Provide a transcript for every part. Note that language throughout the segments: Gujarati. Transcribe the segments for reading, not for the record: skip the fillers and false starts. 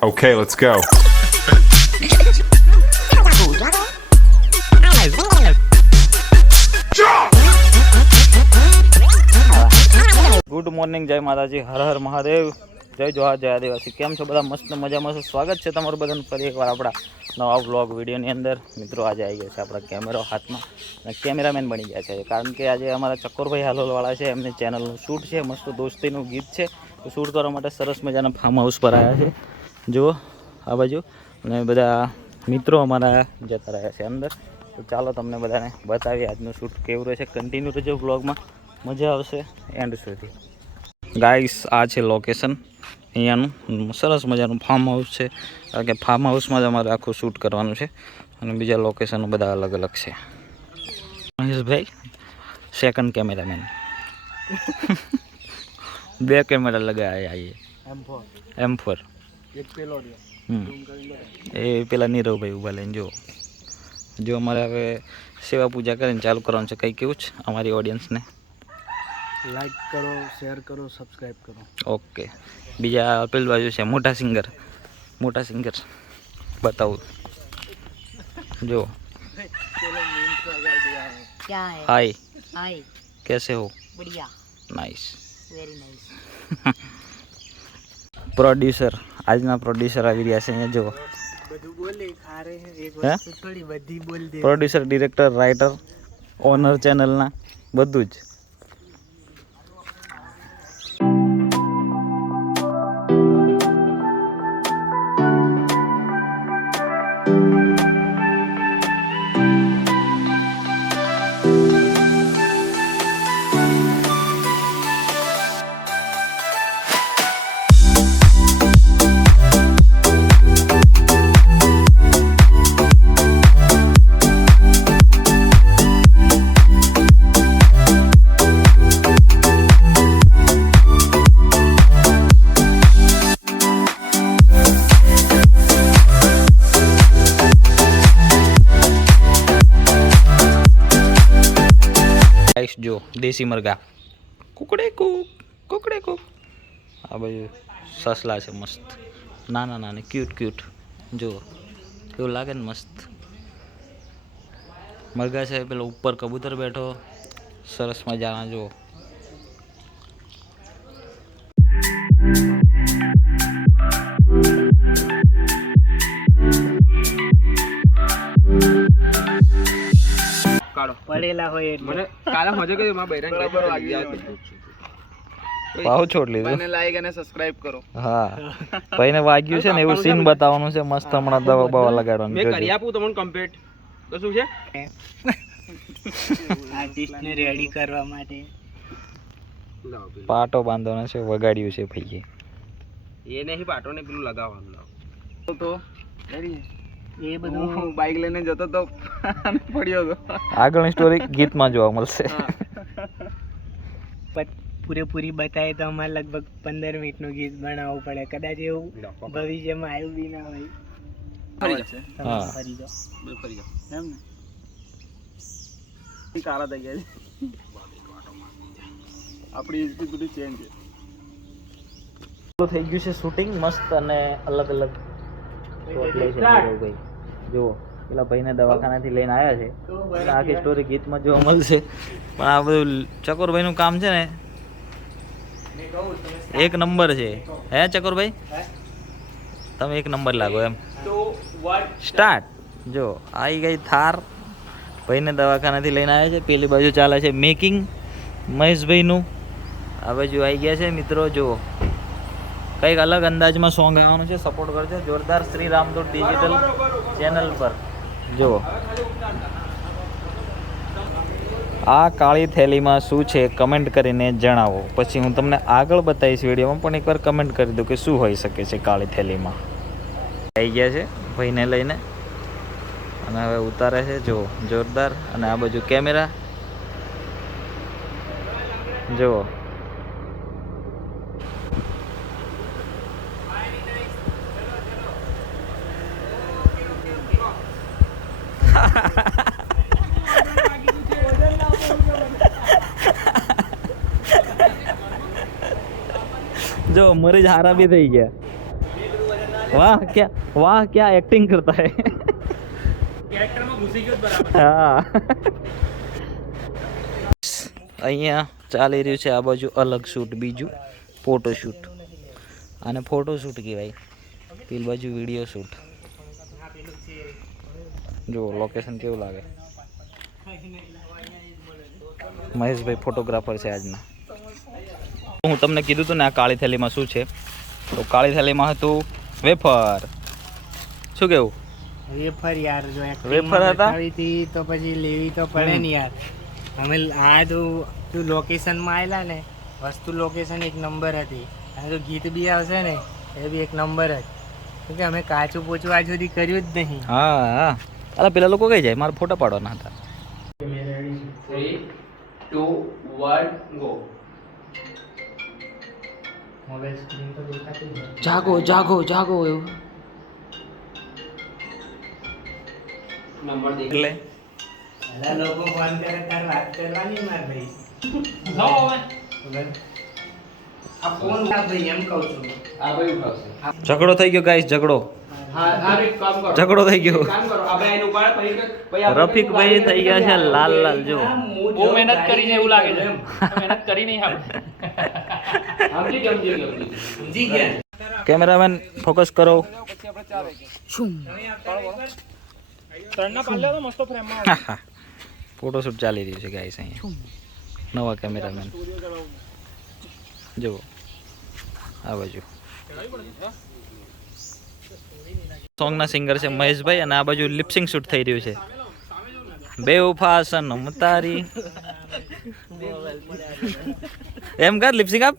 Okay, let's go. Good morning, જય માતાજી, હર હર મહાદેવ, જય જોહાર, જય આદિવાસી. કેમ છો બધા? મસ્ત મજામાં છો. સ્વાગત છે તમારું બધાનું ફરી એકવાર આપણા નવા વ્લોગ વિડીયોની અંદર. મિત્રો, આજે આવી ગયા છે આપણા કેમેરો હાથમાં અને કેમેરામેન બની ગયા છે, કારણ કે આજે અમારા ચકોરભાઈ હાલોલવાળા છે, એમની ચેનલનું શૂટ છે. મસ્ત દોસ્તીનું ગીત છે, તો શૂટ કરવા માટે સરસ મજાના ફાર્મ હાઉસ પર આવ્યા છે. જુઓ આ બાજુ, અને બધા મિત્રો અમારા જતા રહ્યા છે અંદર. તો ચાલો તમને બધાને બતાવીએ આજનું શૂટ કેવું રહેશે. કન્ટિન્યુ રહેજો વ્લોગમાં, મજા આવશે એન્ડ સુધી. ગાઈસ, આ છે લોકેશન અહીંયાનું. સરસ મજાનું ફાર્મ હાઉસ છે, કારણ કે ફાર્મ હાઉસમાં જ અમારે આખું શૂટ કરવાનું છે, અને બીજા લોકેશનો બધા અલગ અલગ છે. મહેશભાઈ સેકન્ડ કેમેરામેન. બે કેમેરા લગાવ્યા આવીએ M4. એ પેલા નીરવભાઈ ઉભા લઈને જો અમારે હવે સેવા પૂજા કરીને ચાલુ કરવાનું છે. કંઈ કેવું છે અમારી ઓડિયન્સને? લાઈક કરો, શેર કરો, સબસ્ક્રાઈબ કરો. ઓકે. બીજા પેલી બાજુ છે મોટા સિંગર બતાવું. જો હાય, कैसे हो? बढ़िया, नाइस. Very nice. પ્રોડ્યુસર, આજના પ્રોડ્યુસર આવી રહ્યા છે અહીંયા. જો બધું બોલે ખારે એક હે? વસ્તુ થોડી બધી બોલ દે. પ્રોડ્યુસર, ડિરેક્ટર, રાઇટર, ઓનર ચેનલના બધું જ. જો દેશી મરઘા, કુકડે કુક. આ બાજુ સસલા છે મસ્ત, નાના ક્યુટ. જો કેવું લાગે ને, મસ્ત મરઘા છે. પેલો ઉપર કબૂતર બેઠો, સરસ મજાના. જો પડેલા હોય એટલે મને કાલે મજા કરી માં બૈરાન પાવ છોડ લીધું. મને લાઈક અને સબસ્ક્રાઇબ કરો. હા, ભાઈને વાગ્યું છે ને એવું સીન બતાવવાનું છે મસ્ત. હમણાં દવા બવા લગાડવાનું. મેં કરી આપું તમને કમ્પ્લીટ. તો શું છે, આર્ટિસ્ટને રેડી કરવા માટે પાટો બાંધવાનો છે, વગાડ્યું છે ભાઈએ. એ નહીં પાટો ને પેલું લગાવવાનું. તો એ બધું હું બાઈક લઈને જતો તો પડ્યો હતો. આગળની સ્ટોરી ગીતમાં જોવા મળશે. પૂરેપૂરી બતાવે તો અમારે લગભગ 15 મિનિટનું ગીત બનાવવું પડે. કદાચ એવું ભવિષ્યમાં આવ્યું બી ના હોય. હા, ફરી જાઓ એમ ને. કાળા થઈ ગયા છે. આપણી સ્પીડ બધી ચેન્જ છે. થઈ ગયું છે શૂટિંગ મસ્ત, અને અલગ અલગ શોટ લે છે નીરવભાઈ. જુઓ, પેલા ભાઈને દવાખાનાથી લઈને આવ્યા છે, એટલે આખી સ્ટોરી ગીતમાં જોવા મળશે. પણ આ બધું ચકોરભાઈનું કામ છે ને, એક નંબર છે. હે ચકોરભાઈ, તમે એક નંબર લાગો એમ. સ્ટાર્ટ. જો આવી ગઈ થાર, ભાઈને દવાખાનાથી લઈને આવ્યા છે. પેલી બાજુ ચાલે છે મેકિંગ મહેશભાઈનું. આ બાજુ આવી ગયા છે મિત્રો. જુઓ, કંઈક અલગ અંદાજમાં સોંગ આવવાનું છે. સપોર્ટ કરજો જોરદાર શ્રી રામદૂત ડિજિટલ ચેનલ પર. જુઓ, આ કાળી થેલીમાં શું છે કમેન્ટ કરીને જણાવો. પછી હું તમને આગળ બતાવીશ વિડીયોમાં, પણ એકવાર કમેન્ટ કરી દો કે શું હોઈ શકે છે કાળી થેલીમાં. આવી ગયા છે ભાઈને લઈને, અને હવે ઉતારે છે. જુઓ, જોરદાર. અને આ બાજુ કેમેરા જુઓ. જો મરીજ હારા બી થઈ ગયા. वाह क्या एक्टिंग करता है હા અહીંયા ચાલી રહ્યું છે આ બાજુ અલગ શૂટ, બીજું ફોટોશૂટ. અને ફોટોશૂટ કહેવાય, પેલી બાજુ વિડીયો શૂટ. જો લોકેશન કેવું લાગે. મહેશભાઈ ફોટોગ્રાફર છે આજના. હું તમને કીધું હતું ને આ કાળી થેલીમાં શું છે, તો કાળી થેલીમાં હતું વેફર. શું કેવું? વેફર યાર, જો વેફર હતા હતી તો પછી લેવી તો પડે ને યાર. અમે આ તું લોકેશનમાં આવેલા ને, વસ્તુ લોકેશન એક નંબર હતી. આ તો ગીત બી આવશે ને એ બી એક નંબર જ. કે અમે કાચું પોચું આજ સુધી કર્યું જ નહીં. હા હા. અલા પેલા લોકો કઈ જાય, મારે ફોટા પાડવાના હતા. 3, 2, 1 ગો. મોબાઈલ સ્ક્રીન તો દેખાતી જ નથી. જાગો જાગો જાગો એવું નંબર દેખ એટલે બધા લોકો ફોન કરે તાર વાત કરવાની માર ભાઈ. આ ફોન ના ભાઈ એમ કહું છું. આ ભાઈ ઉઠાવશે. ઝઘડો થઈ ગયો ગાઈસ, ઝઘડો એક કામ કરો. ઝઘડો થઈ ગયો. કામ કરો, આ ભાઈ એનું ઉપાડ પછી રફીકભાઈ થઈ ગયા છે લાલ લાલ. જો બહુ મહેનત કરીને એવું લાગે છે. મહેનત કરી નહીં આપણે. સમજી ગયા. કેમેરામેન ફોકસ કરો. ફોટોશૂટ ચાલી રહ્યું છે ગાઈસ અહીંયા. નવા કેમેરામેન જુઓ આ બાજુ. સોંગના સિંગર છે મહેશભાઈ, અને આ બાજુ લિપસિંગ શૂટ થઈ રહ્યું છે. બેવફા સનમ તારી એમ કર લિપસિંગ આપ.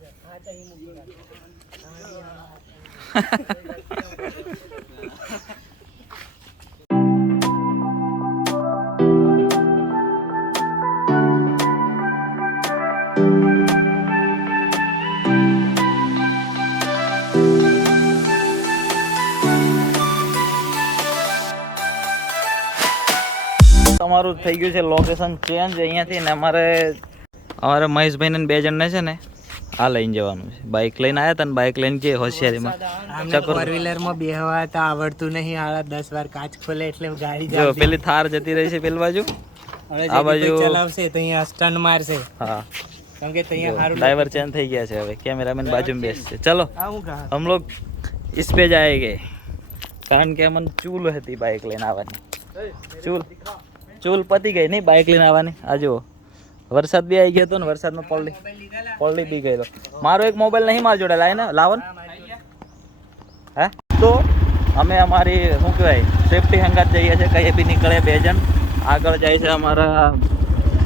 તમારું થઈ ગયું છે લોકેશન ચેન્જ અહીંયાથી, ને અમારે મહેશભાઈને 2 જણને છે ને આ લઈને જવાનું છે. બાઇક લઈને આવ્યા હતા ને બાઇક લઈને જે હોશિયારીમાં ફોર વ્હીલર માં બેહવા તો આવડતું નહીં. આળા 10 વાર કાચ ખોલે એટલે ગાડી જો પેલી થાર જતી રહી છે પેલી બાજુ, આ બાજુ ચલાવશે તો અહીંયા સ્ટન મારશે. હા કેમ કે અહીંયા સારું ડ્રાઈવર ચેન્જ થઈ ગયા છે. હવે કેમેરામેન બાજુમાં બેસશે. ચલો हम लोग इस पे जाएंगे, કારણ કે અમને ચૂલ હતી બાઇક લઈને આવવાની. ચૂલ પતી ગઈ નહીં બાઇક લઈને આવવાની. આ જુઓ વરસાદ બી આવી ગયો હતો ને, વરસાદમાં પલળી બી ગયેલો. મારો એક મોબાઈલ નહીં માર જોડે લાવીને લાવો ને. હે તો અમે અમારી શું કહેવાય સેફટી હંગાત જઈએ છીએ. કંઈ બી નીકળે 2 જણ. આગળ જાય છે અમારા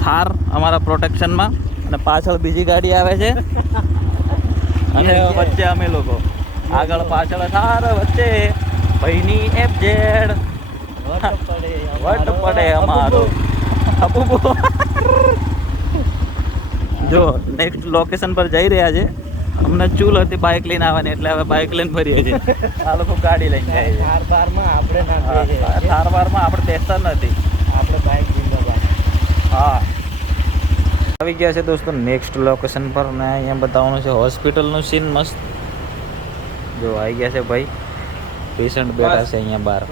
થાર અમારા પ્રોટેક્શનમાં, અને પાછળ બીજી ગાડી આવે છે, અને વચ્ચે અમે લોકો. આગળ પાછળ થાર, વચ્ચે ભાઈની FZ. વટ પડે અમારો. જો નેક્સ્ટ લોકેશન પર જઈ રહ્યા છે. અમને ચૂલ હતી બાઇક લઈને આવવાની, એટલે હવે બાઇક લઈને ફરીએ છીએ. આ લોકો ગાડી લઈને જાય છે. થાર બારમાં આપણે બેસતા નથી, આપણે બાઇક જિંદાબાદ. હા આવી ગયા છે દોસ્તો નેક્સ્ટ લોકેશન પર, ને અહીંયા બતાવવાનું છે હોસ્પિટલનું સીન મસ્ત. જો આવી ગયા છે ભાઈ, પેશન્ટ બેઠા છે અહીંયા બહાર.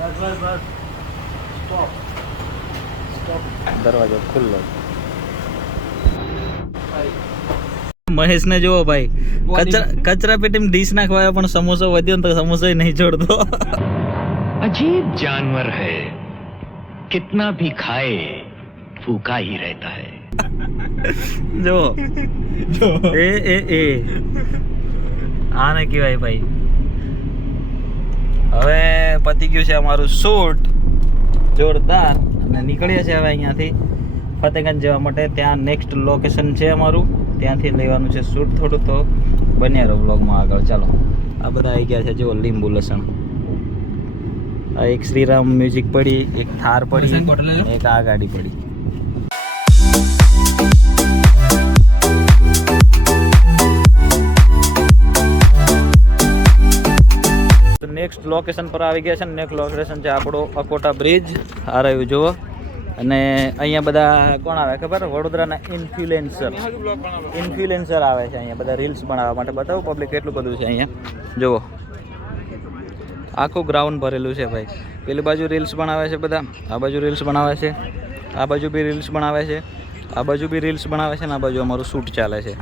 દરવાજો ખુલ્લો. મહેશ ને જોવો ભાઈ, કચરા પેટીમાં ડીશ નાખવાય પણ સમોસો વધ્યો ને તો સમોસો નહીં છોડતો. अजीब जानवर है, कितना भी खाए भूखा ही रहता है. જો એ આને કહેવાય ભાઈ. હવે પતી ગયું છે અમારું શૂટ જોરદાર, અને નીકળીએ છીએ હવે અહીંયાથી ફતેગંજ જવા માટે. ત્યાં નેક્સ્ટ લોકેશન છે અમારું, ત્યાંથી લેવાનું છે શૂટ. થોડું તો બન્યા રહો બ્લોગમાં આગળ. ચાલો આ બધા આવી ગયા છે. જો લીંબુ લસણ, આ એક શ્રીરામ મ્યુઝિક પડી, એક થાર પડી, એક આ ગાડી પડી. નેક્સ્ટ લોકેશન પર આવી ગયા છે. નેક્સ્ટ લોકેશન છે આપણો અકોટા બ્રિજ. આ રહ્યું જુઓ. અને અહીંયા બધા કોણ આવે ખબર? વડોદરાના ઇન્ફ્લુએન્સર આવે છે અહીંયા બધા રીલ્સ બનાવવા માટે. બતાવું પબ્લિક કેટલું બધું છે અહીંયા જુઓ. આખું ગ્રાઉન્ડ ભરેલું છે ભાઈ. પેલી બાજુ રીલ્સ બનાવે છે બધા, આ બાજુ રીલ્સ બનાવે છે, આ બાજુ બી રીલ્સ બનાવે છે, આ બાજુ બી રીલ્સ બનાવે છે ને આ બાજુ અમારું શૂટ ચાલે છે.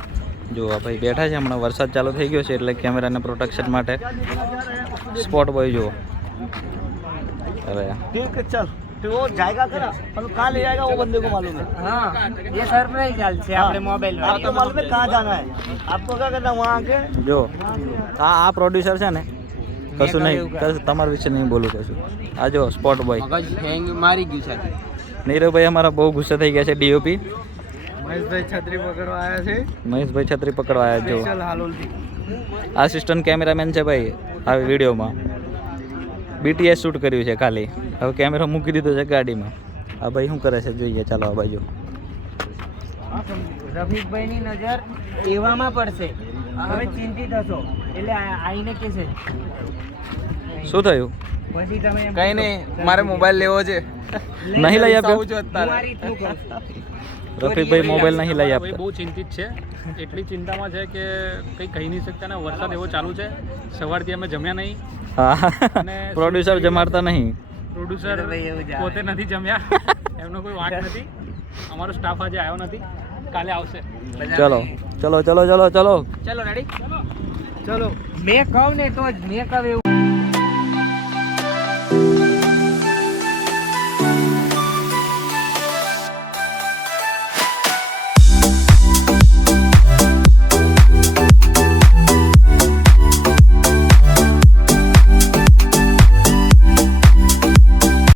જો આ ભાઈ બેઠા છે, હમણાં વરસાદ ચાલુ થઈ ગયો છે એટલે કેમેરાના પ્રોટેક્શન માટે સ્પોટ બોય જુઓ. અરે ठीक है चल फिर वो जाएगा करा और कहाँ ले जाएगा वो बंदे को मालूम है હા એ સરપ્રાઈઝ ચાલ છે આપણે મોબાઈલ आपको मालूम है कहाँ जाना है आपको क्या करना है वहाँ आके જો આ પ્રોડ્યુસર છે ને, કશું નહીં, તમારા વિશે નહીં બોલું કશું. આ જો સ્પોટ બોય મગજ હેંગ મારી ગયું છે. નીરવભાઈ અમારા બહુ ગુસ્સે થઈ ગયા છે. ડીઓપી મહેશભાઈ છત્રી પકડવા આવ્યા છે મહેશભાઈ છત્રી પકડવા આવ્યા. જો ચલ હાલોલથી આસિસ્ટન્ટ કેમેરામેન છે ભાઈ આ વિડીયોમાં. બીટીએસ શૂટ કર્યું છે ખાલી, હવે કેમેરો મૂકી દીધો છે ગાડીમાં. આ ભાઈ શું કરે છે જોઈએ, ચાલો આ બાજુ. રફીકભાઈની નજર એવામાં પડશે, હવે ચિંતિત હશો એટલે આઈને કહેશે શું થયું? પછી તમે એમ કઈ નહીં, મારે મોબાઈલ લેવો છે. નહીં લઈ આપ્યો? મારી તું કહું. રફીકભાઈ મોબાઈલ નહીં લઈ ભાઈ આપતા. બહુ ચિંતિત છે, એટલી ચિંતામાં છે કે કંઈ કહી નહીં શકતા ને. વરસાદ એવો ચાલુ છે, સવારથી અમે જમ્યા નહીં. હા, પ્રોડ્યુસર જમાડતા નહીં. પ્રોડ્યુસર પોતે નથી જમ્યા, એમનો કોઈ વાંક નથી. અમારો સ્ટાફ આજે આવ્યો નથી, કાલે આવશે. ચલો ચલો ચલો ચલો ચલો ચલો રેડી. મેં કહું ને તો જ મેં કહું એવું